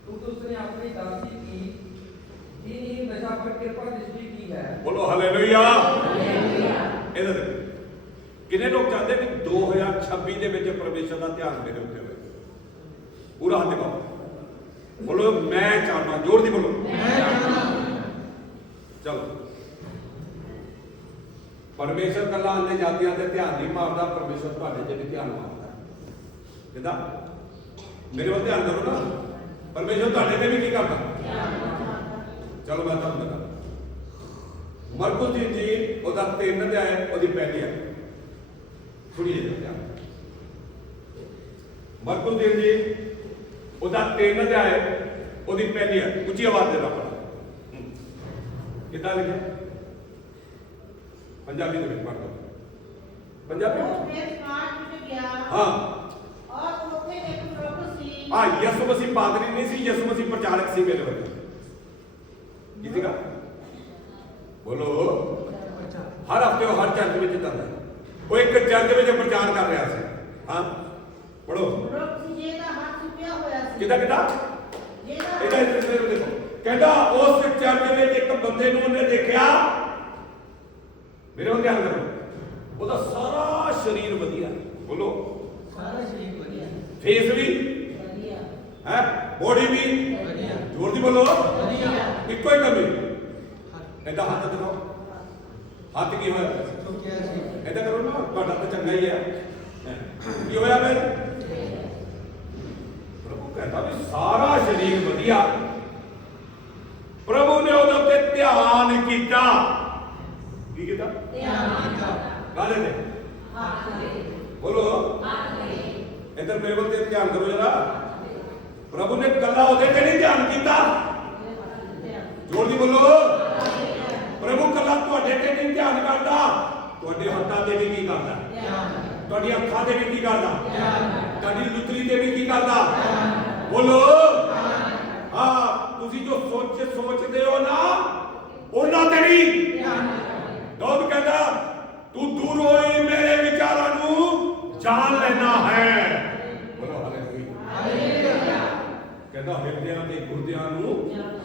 क्योंकि उसने अपनी दासी की दीनहीन दशा पर कृपा दृष्टि की है ਬੋਲੋ ਹਾਲੇਲੂਇਆ ਇਹਦੇ ਤੇ ਕਿੰਨੇ ਲੋਕ ਚਾਹੁੰਦੇ ਵੀ 2026 ਦੇ ਵਿੱਚ ਪਰਮੇਸ਼ਰ ਦਾ ਧਿਆਨ ਮੇਰੇ ਉੱਤੇ ਹੋਵੇ ਪੂਰਾ ਹੱਥ ਦਿਖਾਓ ਬੋਲੋ ਮੈਂ ਚਾਹਨਾ ਜ਼ੋਰ ਦੀ ਬੋਲੋ ਚਲੋ ਪਰਮੇਸ਼ਰ ਕੱਲਾ ਆਂਦੇ ਜਾਂਦਿਆਂ ਤੇ ਧਿਆਨ ਨਹੀਂ ਮਾਰਦਾ ਪਰਮੇਸ਼ਰ ਤੁਹਾਡੇ ਤੇ ਵੀ ਧਿਆਨ ਮਾਰਦਾ ਕਿਦਾਂ ਮੇਰੇ ਵੱਲ ਧਿਆਨ ਕਰੋ ਨਾ ਪਰਮੇਸ਼ਰ ਤੁਹਾਡੇ ਤੇ ਵੀ ਕੀ ਕਰਦਾ? ਚਲੋ ਮੈਂ ਤੁਹਾਨੂੰ ਦੱਸਾਂ ਮਰਕੁਸ ਜੀ ਜੀ ਉਹਦਾ ਤਿੰਨ ਅਧਿਆਇ ਉਹਦੀ ਪਹਿਲੀ ਹੈ ਥੋੜੀ ਜਿਹੀ ਧਿਆਨ ਮਰਕੁਸ ਜੀ ਜੀ ਉਹਦਾ ਤਿੰਨ ਅਧਿਆਇ ਉਹਦੀ ਪਹਿਲੀ ਹੈ ਉੱਚੀ ਆਵਾਜ਼ ਦੇ ਨਾਲ ਪੜ੍ਹੋ। ਕਿੱਦਾਂ ਲਿਖਿਆ? ਪੰਜਾਬੀ ਦੇ ਵਿੱਚ ਪੜ੍ਹੋ। ਪੰਜਾਬੀ? ਉਹ ਵਿੱਚ ਗਿਆ। ਹਾਂ। ਔਰ ਉੱਥੇ ਇੱਕ ਆ ਯਿਸੂ ਮਸੀਹ ਪਾਦਰੀ ਨਹੀਂ ਸੀ ਯਿਸੂ ਮਸੀਹ ਪ੍ਰਚਾਰਕ ਸੀ ਮੇਰੇ ਵਰਗੇ। ਕਿਤੇ ਦਾ ਬੋਲੋ। ਹਰ ਹਫ਼ਤੇ ਹਰ ਚਰਚ ਵਿੱਚ ਜਾਂਦਾ। ਉਹ ਇੱਕ ਚਰਚ ਵਿੱਚ ਪ੍ਰਚਾਰ ਕਰ ਰਿਹਾ ਸੀ। ਹਾਂ ਪੜੋ ਕਿਦਾ ਕਿਦਾ ਇਹਦਾ ਇਧਰ ਦੇਖੋ। ਕਹਿੰਦਾ ਉਸ ਚਰਚ ਵਿੱਚ ਇੱਕ ਬੰਦੇ ਨੂੰ ਉਹਨੇ ਦੇਖਿਆ। ਮੇਰੇ ਹੁੰਦੇ ਹੱਥ ਕਰੋ। ਉਹਦਾ ਸਾਰਾ ਸਰੀਰ ਵਧੀਆ। ਬੋਲੋ। ਸਾਰਾ ਸਰੀਰ ਵਧੀਆ। ਫੇਸ ਵੀ ਵਧੀਆ ਹੈ ਬੋਡੀ ਵੀ बढ़िया ਜ਼ੋਰ ਦੀ ਬੋਲੋ ਵਧੀਆ ਇੱਕੋ ਹੀ ਕਮੀ ਇਹਦਾ ਹੱਥ ਦਿਖਾਓ ਹੱਥ ਕੀ ਹੋਇਆ तो क्या है ਏਦਾਂ ਕਰੋ ਨਾ ਤੁਹਾਡਾ ਤਾਂ ਚੰਗਾ ਹੀ ਹੈ ਕੀ ਹੋਇਆ ਫਿਰ ਪ੍ਰਭੂ ਕਹਿੰਦਾ ਵੀ ਸਾਰਾ ਸਰੀਰ ਵਧੀਆ ਪ੍ਰਭੂ ਨੇ ਉਹਦੇ ਉੱਤੇ ਧਿਆਨ ਕੀਤਾ ਕੀ ਕੀਤਾ ਧਿਆਨ ਕਾਹਦੇ ਤੇ ਹੱਥ ਦੇ ਬੋਲੋ ਹੱਥ ਦੇ ਇੱਧਰ ਮੇਰੇ ਵੱਲ ਤੇ ਧਿਆਨ ਕਰੋ ਜਰਾ ਪ੍ਰਭੂ ਨੇ ਕੱਲਾ ਉਹਦੇ ਤੇ ਨਹੀਂ ਧਿਆਨ ਕੀਤਾ। ਜੋਰ ਦੀ ਬੋਲੋ। ਪ੍ਰਭੂ ਕੱਲਾ ਤੁਹਾਡੇ ਤੇ ਨਹੀਂ ਧਿਆਨ ਕਰਦਾ। ਤੁਹਾਡੇ ਹੱਥਾਂ ਤੇ ਵੀ ਕੀ ਕਰਦਾ? ਤੁਹਾਡੀ ਅੱਖਾਂ ਤੇ ਵੀ ਕੀ ਕਰਦਾ? ਤੁਹਾਡੀ ਲੁਤਰੀ ਤੇ ਵੀ ਕੀ ਕਰਦਾ? ਬੋਲੋ। ਹਾਂ, ਤੁਸੀਂ ਜੋ ਸੋਚ ਸੋਚਦੇ ਹੋ ਨਾ, ਉਹਨਾਂ ਤੇ ਵੀ। ਦੋਦ ਕਹਿੰਦਾ, ਤੂੰ ਦੂਰ ਹੋਈ ਮੇਰੇ ਵਿਚਾਰਾਂ ਨੂੰ ਜਾਣ ਲੈਣਾ ਹੈ ਬੋਲੋ ਹਾਲੇਲੂਇਆ ਕਹਿੰਦਾ ਹਿਰਦਿਆਂ ਤੇ ਗੁਰਦਿਆਂ ਨੂੰ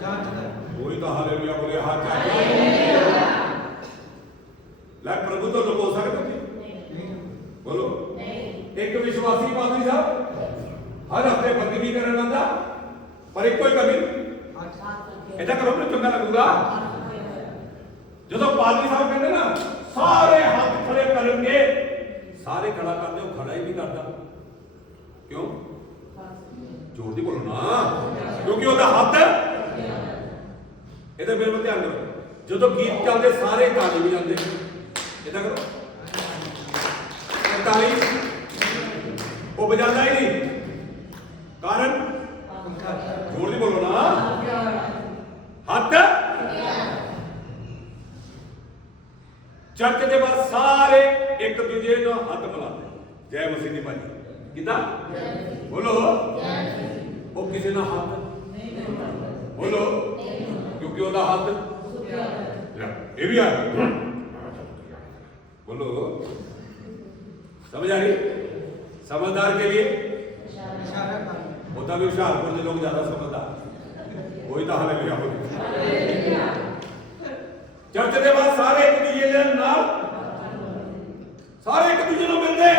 ਜਾਂਚਦਾ ਕੋਈ ਤਾਂ ਹਾਲੇਲੂਇਆ ਬੋਲੇ ਹਾਂ ਜਾਂਚਦਾ ਲੈ ਪ੍ਰਭੂ ਤੋਂ ਲੁਕੋ ਸਕਦੇ ਨਹੀਂ ਬੋਲੋ। ਨਹੀਂ ਇੱਕ ਵਿਸ਼ਵਾਸੀ ਪਾਦਰੀ ਸਾਹਿਬ, ਹਰ ਹਫ਼ਤੇ ਬੰਦਗੀ ਕਰਨ ਆਂਦਾ ਪਰ ਇੱਕੋ ਹੀ ਕਮੀ। ਇਹਦਾ ਕਰੋ, ਮੈਨੂੰ ਚੰਗਾ ਲੱਗੂਗਾ। ਜਦੋਂ ਪਾਦਰੀ ਸਾਹਿਬ ਕਹਿੰਦੇ ਨਾ, ਸਾਰੇ ਹੱਥ ਖੜੇ ਕਰਨਗੇ, ਸਾਰੇ ਖੜਾ ਕਰਦੇ, ਉਹ ਖੜਾ ਹੀ ਨਹੀਂ ਕਰਦਾ। ਕਿਉਂ? ਕਿਉਂਕਿ ਉਹਦਾ ਹੱਥ ਇਹਦੇ ਮੇਰੇ ਵੱਲ ਧਿਆਨ ਕਰੋ ਜਦੋਂ ਗੀਤ ਚੱਲਦੇ ਸਾਰੇ ਤਾਲੀ ਵੀ ਜਾਂਦੇ। ਇਹਦਾ ਕਰੋ। ਤਾਲੀ ਉਹ ਵਜਾਉਂਦਾ ਹੀ ਨਹੀਂ। ਕਾਰਨ? ਜ਼ੋਰ ਦੀ ਬੋਲੋ ਨਾ। ਹੱਥ ਚਰਚ ਦੇ ਬਾਅਦ ਸਾਰੇ ਇੱਕ ਦੂਜੇ ਨੂੰ ਹੱਥ ਮਿਲਾਉਂਦੇ। ਜੈ ਮਸੀਹ ਦੀ ਭਾਜੀ ਕਿਦਾਂ? ਬੋਲੋ। ਉਹ ਕਿਸੇ ਨਾਲ ਹੱਥ ਬੋਲੋ ਕਿਉਂਕਿ ਉਹਦਾ ਹੱਥ ਲੈ, ਇਹ ਵੀ ਆ बोलो समझ आ रही समझदार के लिए इशारा कर होता भी हुशियारपुर के लोग ज्यादा समझदार कोई तो हाल लिया हो ਚਰਚ ਦੇ ਬਾਅਦ ਸਾਰੇ ਇੱਕ ਦੂਜੇ ਦੇ ਨਾਲ ਸਾਰੇ ਇੱਕ ਦੂਜੇ ਨੂੰ ਮਿਲਦੇ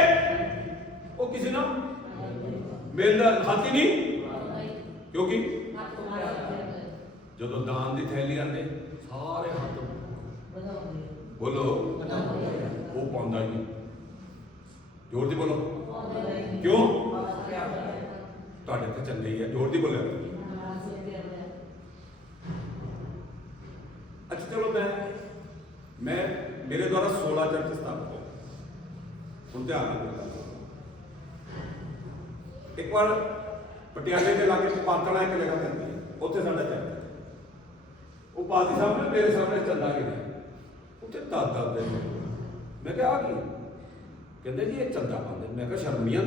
ਉਹ ਕਿਸੇ ਨਾਲ ਮਿਲਦਾ ਹੱਥ ਹੀ ਨਹੀਂ ਕਿਉਂਕਿ ਜਦੋਂ ਦਾਨ ਦੀ ਥੈਲੀ ਆਂਦੇ ਸਾਰੇ ਹੱਥ ਬੋਲੋ। ਉਹ ਪਾਉਂਦਾ ਹੀ ਨਹੀਂ। ਜੋਰ ਦੀ ਬੋਲੋ। ਕਿਉਂ? ਤੁਹਾਡੇ ਤੇ ਚੱਲੇ ਹੀ ਆ। ਜੋਰ ਦੀ ਬੋਲੋ ਅੱਛਾ, ਚਲੋ ਮੈਂ ਮੈਂ, ਮੇਰੇ ਦੁਆਰਾ 16 ਚਰਚ ਸਥਾਪਿਤ ਹੋਏ। ਹੁਣ ਧਿਆਨ ਨਾਲ ਇੱਕ ਵਾਰ ਪਟਿਆਲੇ ਦੇ ਲਾਗੇ ਪਾਤੜਾ ਇੱਕ ਜਗ੍ਹਾ ਪੈਂਦੀ ਹੈ। ਉੱਥੇ ਸਾਡਾ ਹੈ। ਉਹ ਪਾਦੀ ਸਾਹਿਬ ਨੇ ਮੇਰੇ ਸਾਹਮਣੇ ਚੰਦਾ ਗਿਆ। ਉੱਥੇ ਦਾਦਾ ਦੇ ਮੈਂ ਕਿਹਾ ਆ ਕੀ? ਕਹਿੰਦੇ ਜੀ ਇਹ ਚੰਦਾ ਪਾਉਂਦੇ ਮੈਂ ਕਿਹਾ ਸ਼ਰਮ ਨਹੀਂ?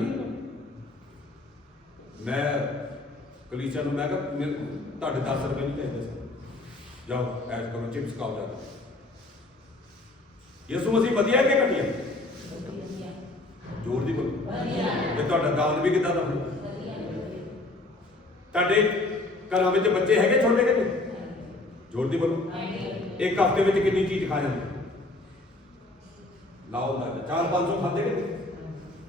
ਮੈਂ ਕਲੀਚਾ ਨੂੰ ਮੈਂ ਕਿਹਾ ਮੈਨੂੰ ਤੁਹਾਡੇ 10 ਰੁਪਏ ਨਹੀਂ ਚਾਹੀਦੇ ਸੀ ਜਾਓ ਐਡ ਕਰੋ ਚਿਪਸ ਖਾਓ ਜਾ। ਯਿਸੂ ਮਸੀਹ ਵਧੀਆ ਕਿ ਘਟੀਆ? ਜ਼ੋਰ ਦੀ ਬੋਲੋ। ਤੇ ਤੁਹਾਡਾ ਦਾਨ ਵੀ ਕਿਦਾਂ ਦਾ ਤੁਹਾਡੇ ਘਰਾਂ ਵਿੱਚ ਬੱਚੇ ਹੈਗੇ ਛੋਟੇ ਕਿ ਨਹੀਂ ਜੋਰ ਦੀ ਬੋਲੋ। ਇੱਕ ਹਫ਼ਤੇ ਵਿੱਚ ਕਿੰਨੀ ਚੀਜ਼ ਖਾ ਜਾਂਦੇ? ਲਾਓ ਦਾ 4-500 ਖਾਂਦੇ ਕਿ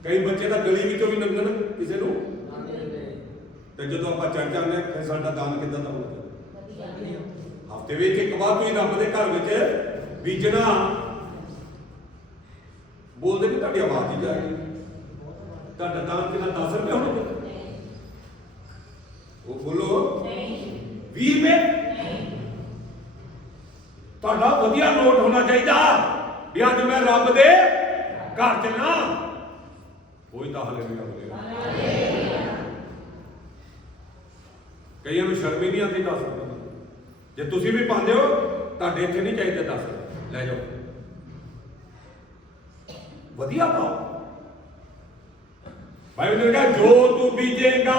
ਕਈ ਬੱਚੇ ਤਾਂ ਗਲੀ ਵਿੱਚੋਂ ਵੀ ਲੰਘਣ ਕਿਸੇ ਨੂੰ। ਤੇ ਜਦੋਂ ਆਪਾਂ ਚੜ ਜਾਂਦੇ ਹਾਂ, ਫਿਰ ਸਾਡਾ ਦਾਨ ਕਿੱਦਾਂ ਦਾ ਹੋਊਗਾ? ਹਫ਼ਤੇ ਵਿੱਚ ਇੱਕ ਵਾਰ ਤੁਸੀਂ ਰੱਬ ਦੇ ਘਰ ਵਿੱਚ ਬੀਜਣਾ। ਬੋਲਦੇ ਵੀ ਤੁਹਾਡੀ ਆਵਾਜ਼ ਹੀ ਜਾ ਰਹੀ ਤੁਹਾਡਾ ਦਾਨ ਕਿੰਨਾ 10 ਰੁਪਏ ਹੋਣਾ ਉਹ ਬੋਲੋ। 20 ਰੁਪਏ ਤੁਹਾਡਾ ਵਧੀਆ ਨੋਟ ਹੋਣਾ ਚਾਹੀਦਾ ਵੀ ਅੱਜ ਮੈਂ ਰੱਬ ਦੇ ਘਰ ਚੱਲਾਂ ਕੋਈ ਤਾਂ ਹਲੇ ਨਹੀਂ ਬੋਲੇਗਾ ਕਈਆਂ ਨੂੰ ਸ਼ਰਮ ਹੀ ਨਹੀਂ ਆਉਂਦੀ 10 ਰੁਪਏ ਦੀ। ਜੇ ਤੁਸੀਂ ਵੀ ਪਾਉਂਦੇ ਹੋ ਤੁਹਾਡੇ ਇੱਥੇ ਨਹੀਂ ਚਾਹੀਦੇ 10 ਰੁਪਏ ਲੈ ਜਾਓ। ਵਧੀਆ ਪਾਓ। ਬਾਈਬਲ ਨੇ ਕਿਹਾ ਜੋ ਤੂੰ ਬੀਜੇਗਾ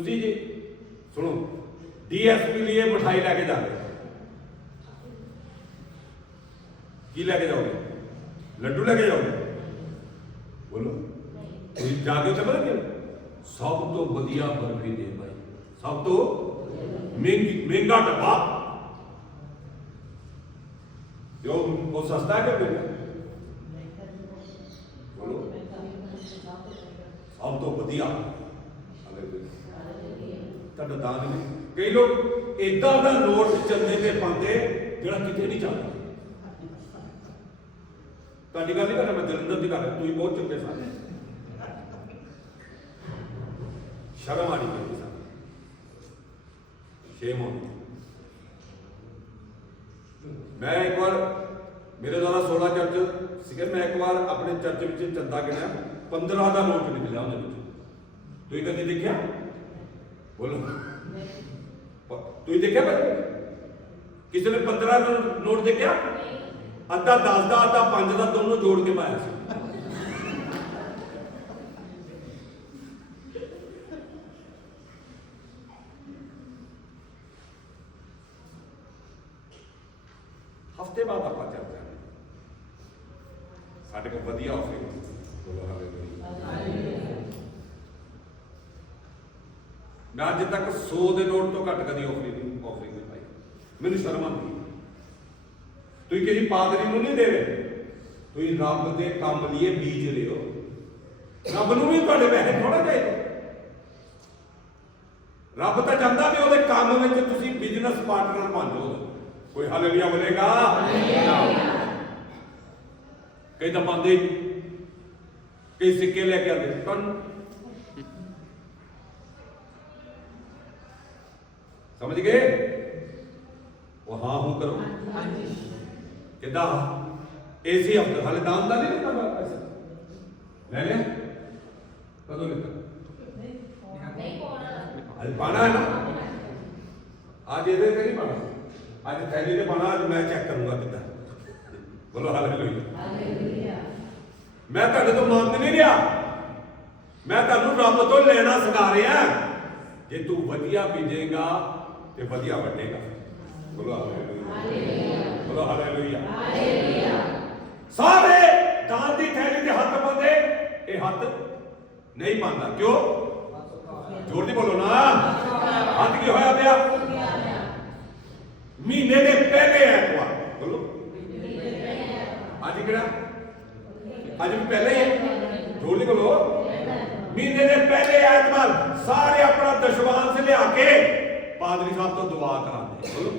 ਤੁਸੀਂ ਜੀ, ਸੁਣੋ, ਡੀਐਸਪੀ ਲਈ ਇਹ ਮਠਾਈ ਲੈ ਕੇ ਜਾਂਦੇ ਕੀ ਲੈ ਕੇ ਜਾਓਗੇ? ਲੱਡੂ ਲੈ ਕੇ ਜਾਓਗੇ? ਬੋਲੋ। ਤੁਸੀਂ ਜਾ ਕੇ ਉੱਥੇ ਪਤਾ ਕੀ ਸਭ ਤੋਂ ਵਧੀਆ ਬਰਫੀ ਦੇ ਭਾਈ ਸਭ ਤੋਂ ਮਹਿੰਗੀ, ਮਹਿੰਗਾ ਡੱਬਾ। ਜੋ ਉਹ ਸਸਤਾ ਹੈ ਕਿ ਮਹਿੰਗਾ? ਬੋਲੋ। ਸਭ ਤੋਂ ਵਧੀਆ। ਤੁਹਾਡਾ ਦਾਨ ਨਹੀਂ ਕਈ ਲੋਕ ਇਦਾਂ ਦਾ ਨੋਟ ਚੰਦੇ ਤੇ ਪਾਉਂਦੇ ਜਿਹੜਾ ਕਿਤੇ ਨਹੀਂ ਚੱਲਦਾ ਤੁਹਾਡੀ ਗੱਲ ਨਹੀਂ ਕਰ ਰਿਹਾ ਮੈਂ ਜਲੰਧਰ ਦੀ ਕਰ ਰਿਹਾ ਤੁਸੀਂ ਬਹੁਤ ਚੰਗੇ ਸਾਰੇ ਸ਼ਰਮ ਆਣੀ ਚਾਹੀਦੀ ਸਾਨੂੰ ਸ਼ੇਮ ਹੋਣੀ ਮੈਂ ਇੱਕ ਵਾਰ ਮੇਰੇ ਦੁਆਰਾ 16 ਚਰਚ ਸੀਗੇ ਮੈਂ ਇੱਕ ਵਾਰ ਆਪਣੇ ਚਰਚ ਵਿੱਚ ਚੰਦਾ ਗਿਣਿਆ 15 ਦਾ ਨੋਟ ਨਿਕਲਿਆ ਉਹਦੇ ਵਿੱਚ ਤੁਸੀਂ ਕਦੇ ਦੇਖਿਆ ਬੋਲੋ ਪ- ਤੁਸੀਂ ਦੇਖਿਆ ਭਾਈ ਕਿਸੇ ਨੇ 15 ਦਾ ਨੋਟ ਦੇਖਿਆ ਅੱਧਾ 10 ਦਾ ਅੱਧਾ 5 ਦਾ ਦੋਨੋਂ ਜੋੜ ਕੇ ਪਾਇਆ ਸੀ ਹਫ਼ਤੇ ਬਾਅਦ ਆਪਾਂ ਚੱਲ ਜਾਣਾ ਸਾਡੇ ਕੋਲ ਵਧੀਆ ਆਫਰਿੰਗ ਬੋਲੋ ਹਾਲੇਲੂਇਆ ਮੈਂ ਅੱਜ ਤੱਕ 100 ਦੇ ਨੋਟ ਤੋਂ ਘੱਟ ਕਦੀ ਆਫਰਿੰਗ ਆਫਰਿੰਗ ਨਹੀਂ ਪਾਈ। ਮੈਨੂੰ ਸ਼ਰਮ ਆਉਂਦੀ। ਤੁਸੀਂ ਕਿਸੇ ਪਾਦਰੀ ਨੂੰ ਨਹੀਂ ਦੇ ਰਹੇ। ਤੁਸੀਂ ਰੱਬ ਦੇ ਕੰਮ ਲਈ ਬੀਜ ਰਹੇ ਹੋ ਰੱਬ ਨੂੰ ਵੀ ਤੁਹਾਡੇ ਪੈਸੇ ਥੋੜਾ ਚਾਹੀਦੇ। ਰੱਬ ਤਾਂ ਚਾਹੁੰਦਾ ਵੀ ਉਹਦੇ ਕੰਮ ਵਿੱਚ ਤੁਸੀਂ ਬਿਜ਼ਨਸ ਪਾਰਟਨਰ ਬਣ ਜਾਓ। ਕੋਈ ਹਾਲੇਲੂਇਆ ਬੋਲੇਗਾ? ਕਈ ਤਾਂ ਪਾਉਂਦੇ। ਨਹੀਂ। ਕਈ ਸਿੱਕੇ ਲੈ ਕੇ ਆਉਂਦੇ। ਕੰਨ ਸਮਝ ਗਏ? ਉਹ ਹਾਂ ਹੂੰ ਕਰੋ। ਕਿੱਦਾਂ? ਏਸੀ ਹਫਤਾ ਹਾਲੇ ਦਾਨ ਦਾ ਨਹੀਂ ਲਿੱਤਾ ਪੈਸਾ ਲੈ ਲਿਆ। ਕਦੋਂ ਲਿੱਤਾ? ਅੱਜ ਪਾਣਾ ਹੈ ਨਾ? ਅੱਜ ਇਹਦੇ ਤੇ ਨਹੀਂ ਪਾਣਾ ਅੱਜ ਥੈਲੀ ਤੇ ਪਾਣਾ ਅੱਜ ਮੈਂ ਚੈੱਕ ਕਰੂੰਗਾ ਕਿੱਦਾਂ। ਬੋਲੋ ਹਾਲੇਲੂਇਆ ਮੈਂ ਤੁਹਾਡੇ ਤੋਂ ਮੰਗ ਨਹੀਂ ਰਿਹਾ। ਮੈਂ ਤੁਹਾਨੂੰ ਰੱਬ ਤੋਂ ਲੈਣਾ ਸਿਖਾ ਰਿਹਾ। ਜੇ ਤੂੰ ਵਧੀਆ ਬੀਜੇਗਾ ਤੇ ਵਧੀਆ ਵੱਢੇਗਾ ਬੋਲੋ ਹਾਲੇਲੂਇਆ। ਬੋਲੋ ਹਾਲੇਲੂਇਆ। ਸਾਰੇ ਦਾਨ ਦੀ ਥੈਲੀ ਤੇ ਹੱਥ ਪਾਉਂਦੇ ਇਹ ਹੱਥ ਨਹੀਂ ਪਾਉਂਦਾ। ਕਿਉਂ? ਜੋਰ ਦੀ ਬੋਲੋ ਨਾ। ਹੱਥ ਕੀ ਹੋਇਆ ਪਿਆ? ਮਹੀਨੇ ਦੇ ਪਹਿਲੇ ਐਤਵਾਰ। ਬੋਲੋ। ਅੱਜ ਕਿਹੜਾ? ਅੱਜ ਵੀ ਪਹਿਲੇ ਹੀ ਹੈ। ਜੋਰ ਦੀ ਬੋਲੋ। ਮਹੀਨੇ ਦੇ ਪਹਿਲੇ ਐਤਵਾਰ ਸਾਰੇ ਆਪਣਾ ਦਸ਼ਵਾਂਸ ਲਿਆ ਕੇ ਪਾਦਰੀ ਸਾਹਿਬ ਤੋਂ ਦੁਆ ਕਰਾਉਂਦੇ ਬੋਲੋ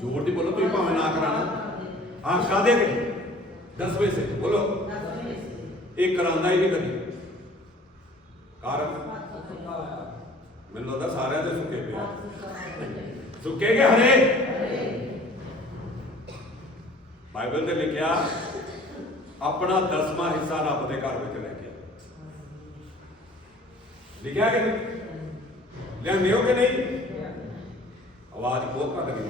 ਜੋਰ ਦੀ ਬੋਲੋ, ਤੁਸੀਂ ਭਾਵੇਂ ਨਾ ਕਰਾਣਾ। ਹਾਂ ਕਾਦੇ ਤੇ? ਦਸਵੇਂ ਸੇ, ਬੋਲੋ। ਇਹ ਕਰਾਂਦਾ ਹੀ ਨਹੀਂ ਕਦੀ। ਕਾਰਨ? ਮੈਨੂੰ ਲੱਗਦਾ ਸਾਰਿਆਂ ਦੇ ਸੁੱਕੇ ਪਿਆ। ਸੁੱਕੇ ਕੇ ਹਰੇ? ਬਾਈਬਲ ਤੇ ਲਿਖਿਆ, ਆਪਣਾ ਦਸਵਾਂ ਹਿੱਸਾ ਰੱਬ ਦੇ ਘਰ ਵਿੱਚ ਲੈ ਕੇ ਲਿਖਿਆ ਕਿ ਲਿਆਂਦੇ ਹੋ ਕਿ ਨਹੀਂ? ਆਵਾਜ਼ ਬਹੁਤ ਘੱਟ ਗਈ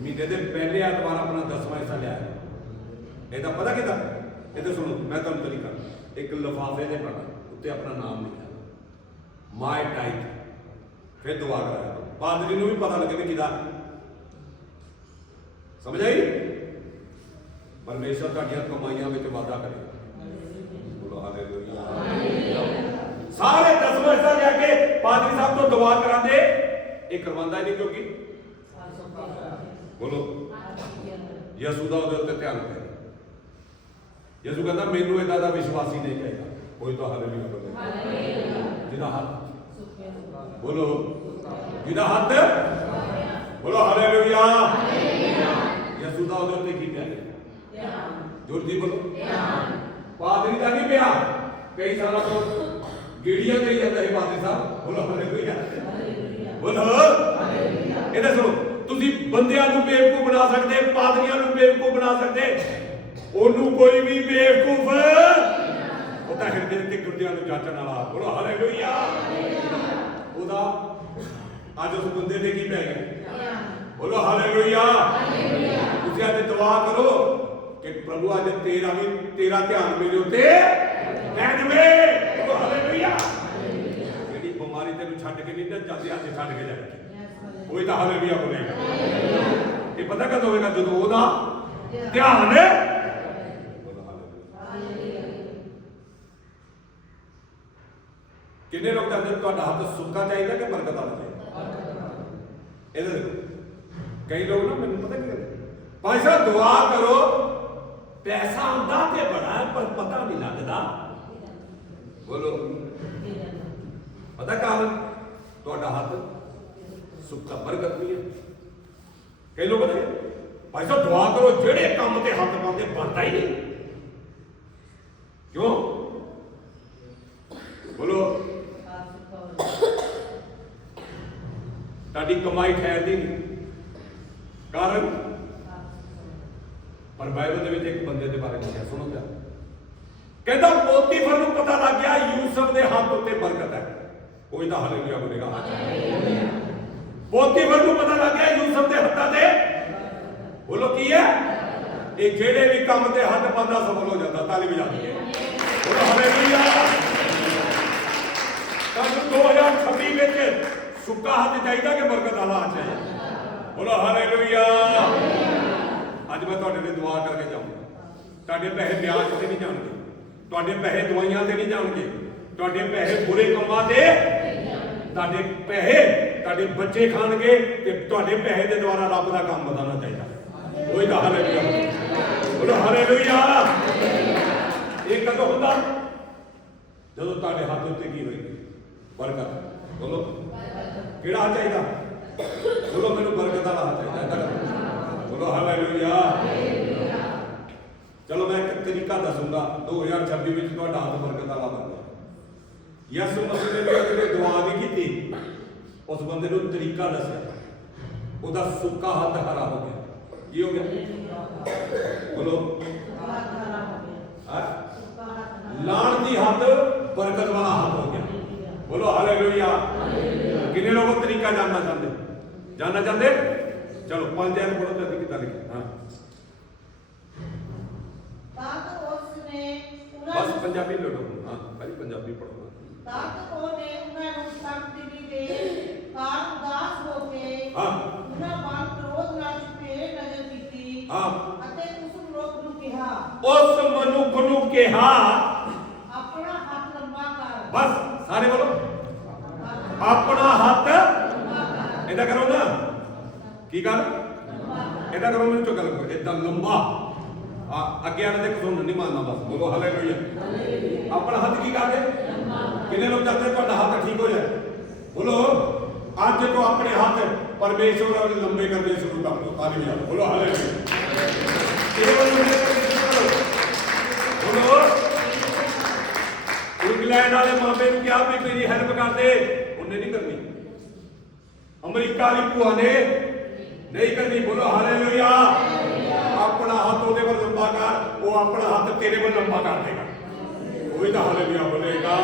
ਮਹੀਨੇ ਦੇ ਪਹਿਲੇ ਐਤਵਾਰ ਆਪਣਾ ਦਸਵਾਂ ਹਿੱਸਾ ਲਿਆ ਇਹਦਾ ਪਤਾ ਕਿਦਾਂ? ਇਹ ਤਾਂ ਸੁਣੋ, ਮੈਂ ਤੁਹਾਨੂੰ ਤਰੀਕਾ ਇੱਕ ਲਿਫਾਫੇ ਦੇ ਪਾਣਾ ਉੱਤੇ ਆਪਣਾ ਨਾਮ ਲਿਖਿਆ। ਮਾਈ ਟਾਈਟ ਫਿਰ ਦੁਆ ਕਰਾਇਆ। ਪਾਦਰੀ ਨੂੰ ਵੀ ਪਤਾ ਲੱਗੇ ਵੀ ਕਿਦਾ ਸਮਝ ਆਈ? ਪਰਮੇਸ਼ਰ ਤੁਹਾਡੀਆਂ ਕਮਾਈਆਂ ਵਿੱਚ ਵਾਧਾ ਕਰੇ। ਬੋਲੋ ਹਾਲੇਲੂਇਆ ਸਾਰੇ ਪਾਦਰੀ ਸਾਹਿਬ ਤੋਂ ਦੁਆ ਕਰਾਂਦੇ ਇਹ ਕਰਵਾਉਂਦਾ ਨਹੀਂ ਕਿਉਂਕਿ? ਬੋਲੋ। ਯਿਸੂ ਦਾ ਉਹਦੇ ਉੱਤੇ ਧਿਆਨ ਦੇ ਯਿਸੂ ਕਹਿੰਦਾ ਮੈਨੂੰ ਇਦਾਂ ਦਾ ਵਿਸ਼ਵਾਸੀ ਨਹੀਂ ਚਾਹੀਦਾ। ਕੋਈ ਤਾਂ ਹਾਲੇਲੂਇਆ। ਬੋਲੋ ਜਿਹਦਾ ਹੱਥ ਬੋਲੋ। ਜਿਹਦਾ ਹੱਥ ਬੋਲੋ ਹਾਲੇਲੂਇਆ। ਯਿਸੂ ਦਾ ਉਹਦੇ ਉੱਤੇ ਕੀ ਪਿਆ ਜੋਰ ਦੀ ਬੋਲੋ। ਪਾਦਰੀ ਦਾ ਨਹੀਂ ਪਿਆ? ਕਈ ਸਾਲਾਂ ਤੋਂ ਗੀੜੀਆਂ ਕਰੀ ਜਾਂਦਾ ਹੈ ਪਾਦਰੀ ਸਾਹਿਬ। ਬੋਲੋ, ਹਾਲੇਲੂਇਆ। ਬੋਲੋ। ਇਹ ਦੱਸੋ ਤੁਸੀਂ ਬੰਦਿਆਂ ਨੂੰ ਬੇਵਕੂਫ ਬਣਾ ਸਕਦੇ, ਪਾਦਰੀਆਂ ਨੂੰ ਬੇਵਕੂਫ ਬਣਾ ਸਕਦੇ। ਉਹਨੂੰ ਕੋਈ ਵੀ ਬੇਵਕੂਫ ਉਹ ਹਿਰਦੇ ਤੇ ਗੁਰਦਿਆਂ ਨੂੰ ਜਾਚਣ ਵਾਲਾ। ਬੋਲੋ, ਹਾਲੇਲੂਇਆ। ਉਹਦਾ ਅੱਜ ਉਸ ਬੰਦੇ ਤੇ ਕੀ ਪੈ ਗਿਆ? ਬੋਲੋ, ਹਾਲੇਲੂਇਆ। ਤੁਸੀਂ ਅੱਜ ਦੁਆ ਕਰੋ ਕਿ ਪ੍ਰਭੂ ਅੱਜ ਤੇਰਾ ਵੀ ਤੇਰਾ ਧਿਆਨ ਮੇਰੇ ਉੱਤੇ ਰਹਿ ਜਵੇ ਬੋਲੋ ਹਾਲੇਲੂਇਆ ਜਿਹੜੀ ਬਿਮਾਰੀ ਤੈਨੂੰ ਛੱਡ ਕੇ ਨਹੀਂ ਤਾਂ ਜਾਂਦੇ ਹੱਥ ਛੱਡ ਕੇ ਜਾਏ ਕੋਈ ਤਾਂ ਹਾਲੇਲੂਇਆ ਬੋਲੇਗਾ ਇਹ ਪਤਾ ਕਦੋਂ ਹੋਵੇਗਾ ਜਦੋਂ ਉਹਦਾ ਧਿਆਨ ਬੋਲੋ ਹਾਲੇਲੂਇਆ ਕਿੰਨੇ ਲੋਕ ਕਹਿੰਦੇ ਤੁਹਾਡਾ ਹੱਥ ਸੁੱਕਾ ਚਾਹੀਦਾ ਕਿ ਬਰਕਤ ਵਾਲਾ ਚਾਹੀਦਾ? ਇਹਦੇ ਦੇਖੋ। ਕਈ ਲੋਕ ਨਾ ਮੈਨੂੰ ਪਤਾ ਕੀ ਭਾਈ ਸਾਹਿਬ ਦੁਆ ਕਰੋ ਪੈਸਾ ਆਉਂਦਾ ਤੇ ਬੜਾ ਪਰ ਪਤਾ ਨਹੀਂ ਲੱਗਦਾ। ਬੋਲੋ। ਪਤਾ ਕਾਰਨ ਤੁਹਾਡਾ ਹੱਥ ਸੁੱਕਾ ਬਰਕਤ ਨਹੀਂ ਹੈ। ਕਈ ਲੋਕ ਕਹਿੰਦੇ, ਭਾਈ ਸਾਹਿਬ, ਦੁਆ ਕਰੋ, ਜਿਹੜੇ ਕੰਮ ਤੇ ਹੱਥ ਪਾਉਂਦੇ, ਬਣਦਾ ਹੀ ਨਹੀਂ। ਕਿਉਂ? ਬੋਲੋ। ਤੁਹਾਡੀ ਕਮਾਈ ਠਹਿਰਦੀ ਨਹੀਂ। ਕਾਰਨ? ਪਰ ਬਾਈਬਲ ਦੇ ਵਿੱਚ ਇੱਕ ਬੰਦੇ ਦੇ ਬਾਰੇ ਲਿਖਿਆ, ਸੁਣੋ ਧਿਆਨ ਕਹਿੰਦਾ ਪੋਤੀਫਰ ਨੂੰ ਪਤਾ ਲੱਗ ਗਿਆ, ਯੂਸਫ ਦੇ ਹੱਥ ਉੱਤੇ ਬਰਕਤ ਹੈ। ਕੋਈ ਤਾਂ ਹਾਲੇਲੂਇਆ ਬੋਲੇਗਾ ਪੋਤੀਫਰ ਨੂੰ ਪਤਾ ਲੱਗ ਗਿਆ ਯੂਸਫ ਦੇ ਹੱਥਾਂ ਤੇ। ਬੋਲੋ ਕੀ ਹੈ? ਇਹ ਜਿਹੜੇ ਵੀ ਕੰਮ ਤੇ ਹੱਥ ਪਾਉਂਦਾ ਸਫਲ ਹੋ ਜਾਂਦਾ, ਤਾਲੀ ਵਜਾ ਦਈਏ ਬੋਲੋ ਹਾਲੇਲੂਇਆ ਕੱਲ 2026 ਵਿੱਚ ਸੁੱਕਾ ਹੱਥ ਚਾਹੀਦਾ ਕਿ ਬਰਕਤ ਵਾਲਾ ਹੱਥ ਚਾਹੀਦਾ? ਬੋਲੋ ਹਾਲੇਲੂਇਆ। ਅੱਜ ਮੈਂ ਤੁਹਾਡੇ ਲਈ ਦੁਆ ਕਰਕੇ ਜਾਊਂਗਾ। ਤੁਹਾਡੇ ਪੈਸੇ ਵਿਆਜ ਤੇ ਨਹੀਂ ਜਾਣਗੇ। ਤੁਹਾਡੇ ਪੈਸੇ ਦਵਾਈਆਂ ਤੇ ਨਹੀਂ ਜਾਣਗੇ। ਤੁਹਾਡੇ ਪੈਸੇ ਬੁਰੇ ਕੰਮਾਂ ਤੇ ਤੁਹਾਡੇ ਪੈਸੇ ਤੁਹਾਡੇ ਬੱਚੇ ਖਾਣਗੇ ਤੇ ਤੁਹਾਡੇ ਪੈਸੇ ਦੇ ਦੁਆਰਾ ਰੱਬ ਦਾ ਕੰਮ ਵਧਾਉਣਾ ਚਾਹੀਦਾ। ਕੋਈ ਤਾਂ ਹਾਲੇਲੂਇਆ ਬੋਲੋ ਹਾਲੇਲੂਇਆ ਇਹ ਕਦੋਂ ਹੁੰਦਾ? ਜਦੋਂ ਤੁਹਾਡੇ ਹੱਥ ਉੱਤੇ ਕੀ ਹੋਏਗੀ? ਬਰਕਤ। ਬੋਲੋ। ਕਿਹੜਾ ਹੱਥ ਚਾਹੀਦਾ? ਬੋਲੋ, ਮੈਨੂੰ ਬਰਕਤ ਵਾਲਾ ਹੱਥ ਚਾਹੀਦਾ। ਏਦਾਂ ਬੋਲੋ ਹਾਲੇਲੂਇਆ ਚਲੋ, ਮੈਂ ਇੱਕ ਤਰੀਕਾ ਦੱਸੂੰਗਾ। 2026 ਵਿੱਚ ਤੁਹਾਡਾ ਹੱਥ ਬਰਕਤ ਵਾਲਾ ਬਣ ਯਿਸੂ ਮਸੀਹ ਨੇ ਵੀ ਅਗਲੇ ਦੁਆ ਨਹੀਂ ਕੀਤੀ। ਉਸ ਬੰਦੇ ਨੂੰ ਤਰੀਕਾ ਦੱਸਿਆ। ਉਹਦਾ ਸੁੱਕਾ ਹੱਥ ਹਰਾ ਹੋ ਗਿਆ। ਕੀ ਹੋ ਗਿਆ? ਬੋਲੋ। ਹਾਂ? ਲਾਣ ਦੀ ਹੱਥ ਬਰਕਤ ਵਾਲਾ ਹੱਥ ਹੋ ਗਿਆ। ਬੋਲੋ ਹਾਲੇਲੂਇਆ ਕਿੰਨੇ ਲੋਕ ਤਰੀਕਾ ਜਾਣਨਾ ਚਾਹੁੰਦੇ? ਜਾਣਨਾ ਚਾਹੁੰਦੇ? ਚਲੋ ਪੰਜ ਐਨ ਪੜੋ ਜਲਦੀ ਕਿਤਾ ਲਿਖਿਆ ਹਾਂ ਤਦ ਉਸਨੇ ਉਹਨਾਂ ਬਸ ਨੂੰ ਪੰਜਾਬੀ ਲੜੋ ਹਾਂ ਪਹਿਲੀ ਪੰਜਾਬੀ ਪੜੋ ਤਦ ਉਹਨੇ ਉਹਨਾਂ ਨੂੰ ਸਖਤ ਦਿਲੀ ਦੇ ਕਾਰਨ ਉਦਾਸ ਹੋ ਕੇ ਹਾਂ। ਉਹਨਾਂ ਵੱਲ ਕ੍ਰੋਧ ਨਾਲ ਚਪੇੜੇ ਨਜ਼ਰ ਕੀਤੀ ਹਾਂ। ਅਤੇ ਉਸ ਮਨੁੱਖ ਨੂੰ ਕਿਹਾ ਉਸ ਮਨੁੱਖ ਕਿਹਾ ਆਪਣਾ ਹੱਥ ਲੰਬਾ ਕਰ। ਬਸ ਸਾਰੇ ਬੋਲੋ। ਆਪਣਾ ਹੱਥ ਇਹਦਾ ਕਰੋ ਨਾ। ਕੀ ਕਰ? ਇਹਦਾ ਕਰੋ ਮੈਨੂੰ ਚੁੱਕ ਲਓ ਇਦਾਂ ਲੰਬਾ। ਆ ਅੱਗੇ ਆਣੇ ਤੇ ਕਸੂਨ ਨਹੀਂ ਮੰਨਣਾ ਬਸ। ਬੋਲੋ ਹਾਲੇਲੂਇਆ ਆਪਣਾ ਹੱਥ ਕੀ ਕਰਦੇ ਕਿੰਨੇ ਲੋਕ ਚਾਹਤੇ ਤੁਹਾਡਾ ਹੱਥ ਠੀਕ ਹੋ ਜਾਏ? ਬੋਲੋ ਅੱਜ ਤੋਂ ਆਪਣੇ ਹੱਥ ਪਰਮੇਸ਼ਵਰ ਨਾਲ ਲੰਬੇ ਕਰਨੇ ਸ਼ੁਰੂ ਕਰ ਦਿਓ। ਦਿਓ। ਬੋਲੋ ਹਾਲੇਲੂਇਆ ਇਹ ਬੋਲੋ ਲੰਬੇ ਕਰਨੇ ਸ਼ੁਰੂ ਕਰੋ ਬੋਲੋ ਇੰਗਲੈਂਡ ਵਾਲੇ ਮਾਮੇ ਨੂੰ ਕਿਹਾ ਵੀ ਮੇਰੀ ਹੈਲਪ ਕਰ ਦੇ। ਉਹਨੇ ਨਹੀਂ ਕਰਨੀ। ਅਮਰੀਕਾ ਦੀ ਭੂਆ ਨੇ ਨਹੀਂ ਕਰਨੀ। ਬੋਲੋ ਹਾਲੇਲੂਇਆ ਆਪਣਾ ਹੱਥ ਉਹਦੇ ਵੱਲ ਲੰਬਾ ਕਰ। ਉਹ ਆਪਣਾ ਹੱਥ ਤੇਰੇ ਵੱਲ ਲੰਬਾ ਕਰ ਦੇਗਾ। ਉਹ ਵੀ ਤਾਂ ਹਾਲੇਲੂਇਆ ਬੋਲੇਗਾ।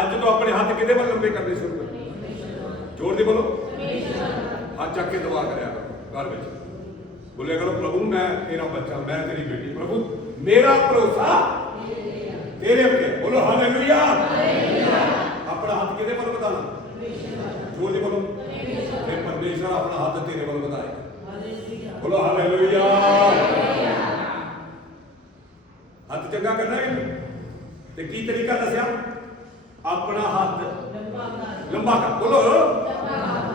ਅੱਜ ਤੋਂ ਆਪਣੇ ਹੱਥ ਕਿਹਦੇ ਵੱਲ ਲੰਬੇ ਕਰਨੇ ਸ਼ੁਰੂ ਕਰ ਜੋਰ ਦੀ ਬੋਲੋ। ਹੱਥ ਚੱਕ ਕੇ ਦੁਆ ਕਰਿਆ ਕਰੋ। ਘਰ ਵਿੱਚ। ਬੋਲੇ ਕਰੋ, ਪ੍ਰਭੂ, ਮੈਂ ਤੇਰਾ ਬੱਚਾ, ਮੈਂ ਤੇਰੀ ਬੇਟੀ, ਪ੍ਰਭੂ ਮੇਰਾ ਭਰੋਸਾ ਤੇਰੇ ਉੱਤੇ ਬੋਲੋ ਹਾਲੇਲੂਇਆ ਆਪਣਾ ਹੱਥ ਕਿਹਦੇ ਵੱਲ ਵਧਾਣਾ ਜੋਰ ਦੀ ਬੋਲੋ ਤੇ ਪਰਮੇਸ਼ਰ ਆਪਣਾ ਹੱਥ ਤੇਰੇ ਵੱਲ ਵਧਾਏ ਬੋਲੋ ਹਾਲੇਲੂਇਆ ਹੱਥ ਚੰਗਾ ਕਰਨਾ ਹੈ ਤੇ ਕੀ ਤਰੀਕਾ ਦੱਸਿਆ ਆਪਣਾ ਹੱਥ ਲੰਬਾ ਕਰ ਬੋਲੋ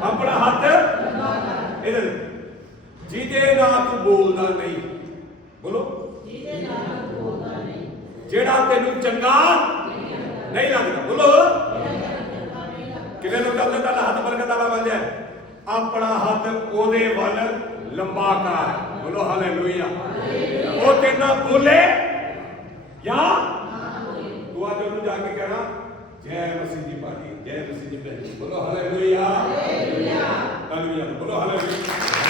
ਆਪਣਾ ਹੱਥ ਇਹਦੇ ਜਿਹਦੇ ਨਾਲ ਤੂੰ ਬੋਲਦਾ ਨਹੀਂ ਬੋਲੋ ਜਿਹੜਾ ਤੈਨੂੰ ਚੰਗਾ ਨਹੀਂ ਲੱਗਦਾ ਬੋਲੋ। ਕਿਵੇਂ ਲੋਕਾਂ ਦਾ ਤੁਹਾਡਾ ਹੱਥ ਬਰਕਤ ਵਾਲਾ ਬਣ ਜਾਏ। ਆਪਣਾ ਹੱਥ ਉਹਦੇ ਵੱਲ ਲੰਬਾ ਕਰ। ਬੋਲੋ ਹਾਲੇਲੂਇਆ। ਉਹ ਤੇਰੇ ਨਾਲ ਬੋਲੇ ਜਾਂ ਤੂੰ ਅੱਜ ਉਹਨੂੰ ਜਾ ਕੇ ਕਹਿਣਾ ਜੈ ਮਸੀਹ ਦੀ ਬਾਣੀ ਜੈ ਮਸੀਹ ਦੀ ਬਾਣੀ ਬੋਲੋ ਹਾਲੇਲੂਇਆ। ਹਾਲੇਲੂਇਆ। ਹਾਲੇਲੂਇਆ। ਬੋਲੋ ਹਾਲੇਲੂਇਆ।